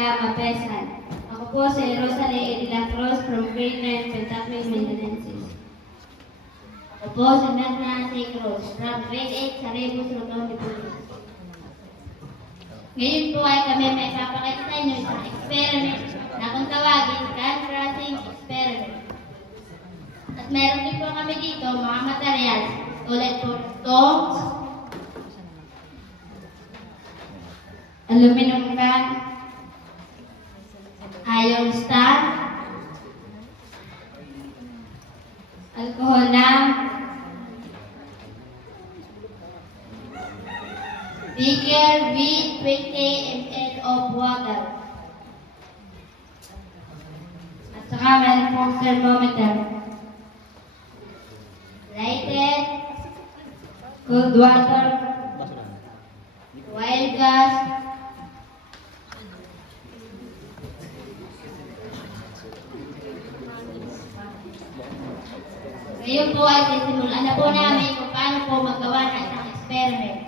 Mapesan. Ako po si Rosalie de la Cruz from grade 9, Pentacme, Mandanensis. Ako po si Merna C. Cruz from grade 8, Saribus, Rotondi, Pilipinas. Ngayon po ay kami may papakita sa inyo isang experiment na kung tawagin can-crossing experiment. At meron din po kami dito mga materials tulad po ito, aluminum can, iron stand, alcohol lamp, beaker with 20 ml of water. At saka meron pong thermometer. Lighted, cold water, wild gas, ngayon po ay sisimulan na po namin kung paano po magawa ng isang experiment.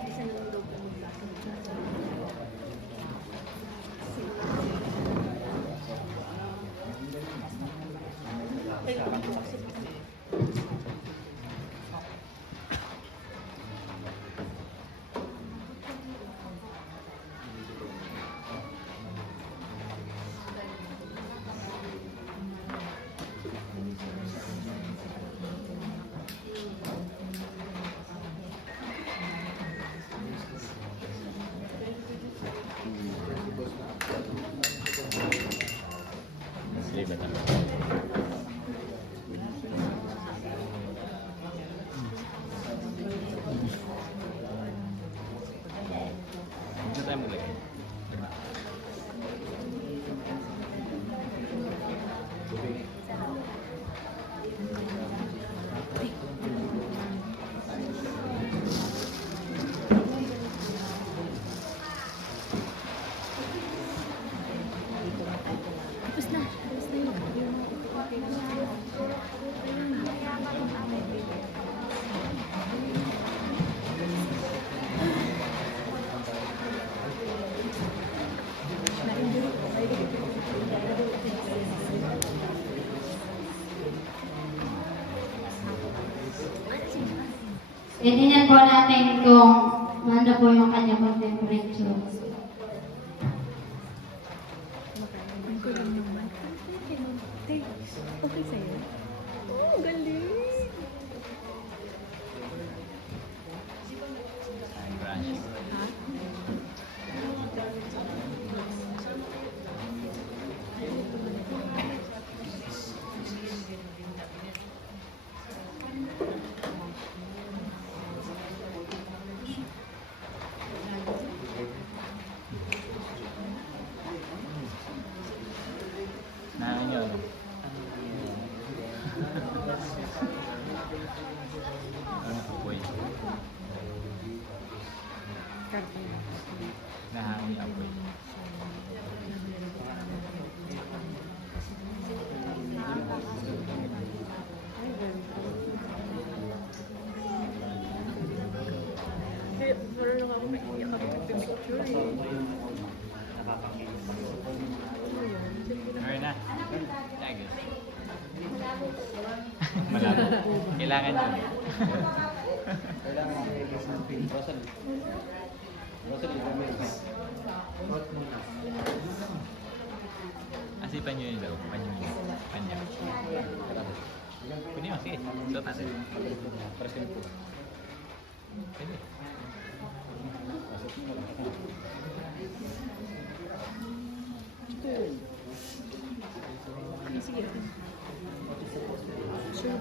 Titingnan po natin kung ano po yung kanyang temperature. Okay sa'yo? Oh, galing! Ha? Nahangin apoy. Marunong ako mag-iyak ako mag-picture eh. Meron na. Tago. Malabo. Kailangan yun. Asipan nyo yun daw. Panyo yun. Panyo. Pwede mo, sige. Suot natin. Pwede. Sige. Sure.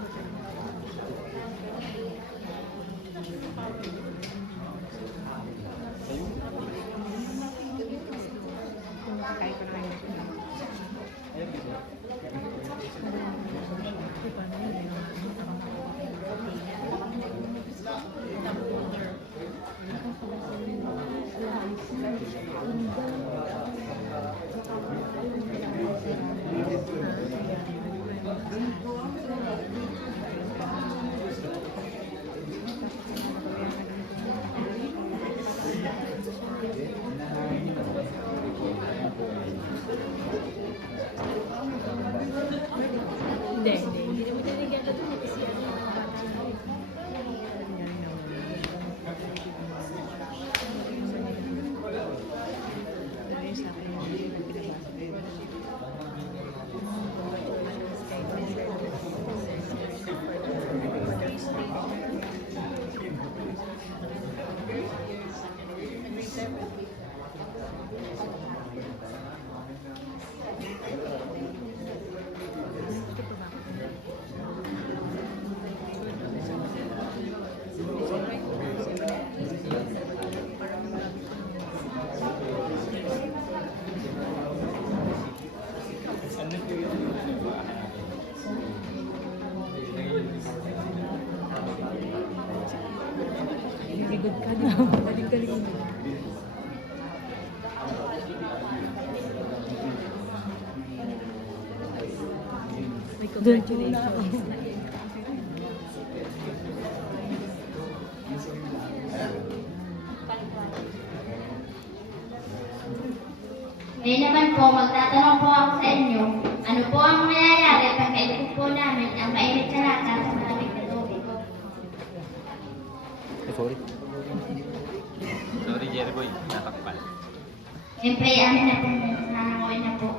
Kaya ko na yun. Hindi. Hindi naman tinigyan ka doon. Kasi ano, bata na rin. Dahil sa akin, pinabasa ko. Good ka na. Galing-galing mo. May congratulations. Ngayon naman po, magtatanong po ako sa inyo, ano po ang mangyayari pag kailipot po namin ang mainit na lata sa malamig na tubig? Sorry, Jerry Boy. Natakpan. Siyempre, amin na po, nanangoy na po.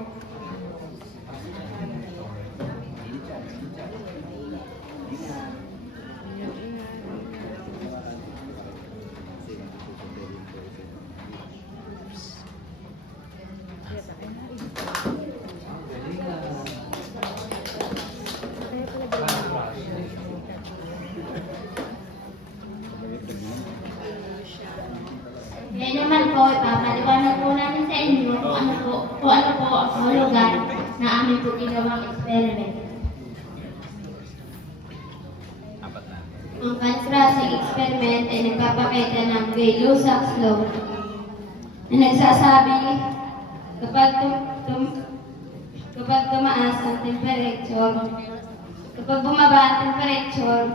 Ngayon naman po, ipapaliwanag po namin sa inyo kung ano po ang kahulugan na amin po ginawang experiment. Apat na. Ang contrasting experiment ay nagpapakita ng Gay-Lussac's law na nagsasabi kapag tumaas ang temperature, kapag bumaba ang temperature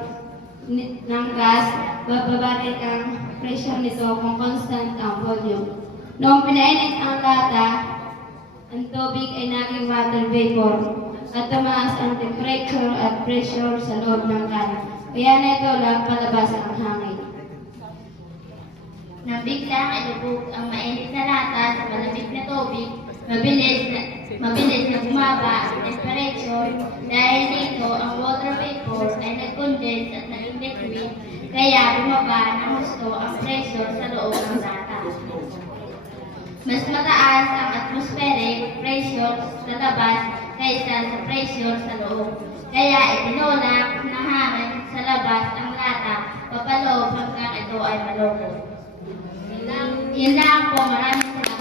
ng gas, bababa rin ang pressure nito kung constant ang volume. Noong pinainit ang lata, ang tubig ay naging water vapor at tumaas ang temperature at pressure sa loob ng can. Kaya na ito lang palabas ang hangin. Nang biglang ilubog ang mainit na lata sa malamig na tubig, mabilis na bumaba ang temperature. Dahil dito, ang water vapor ay nag-condense at naging liquid, kaya bumaba ng husto ang pressure sa loob ng lata. Mas mataas ang atmospheric pressure sa labas kaysa sa pressure sa loob. Kaya itinulak ng hangin sa labas ang lata papaloob hanggang ito ay maloko. Yun lang po. Maraming salamat.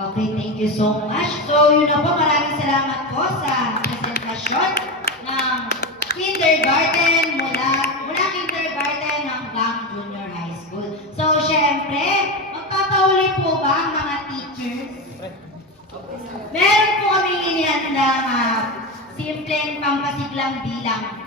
Okay, thank you so much. So, yun na po, maraming salamat po sa presentasyon ng kindergarten mula kindergarten hanggang junior high school. So, syempre, magpapauli po ba ang mga teachers? Meron po kami inihandang simpleng pampasiglang bilang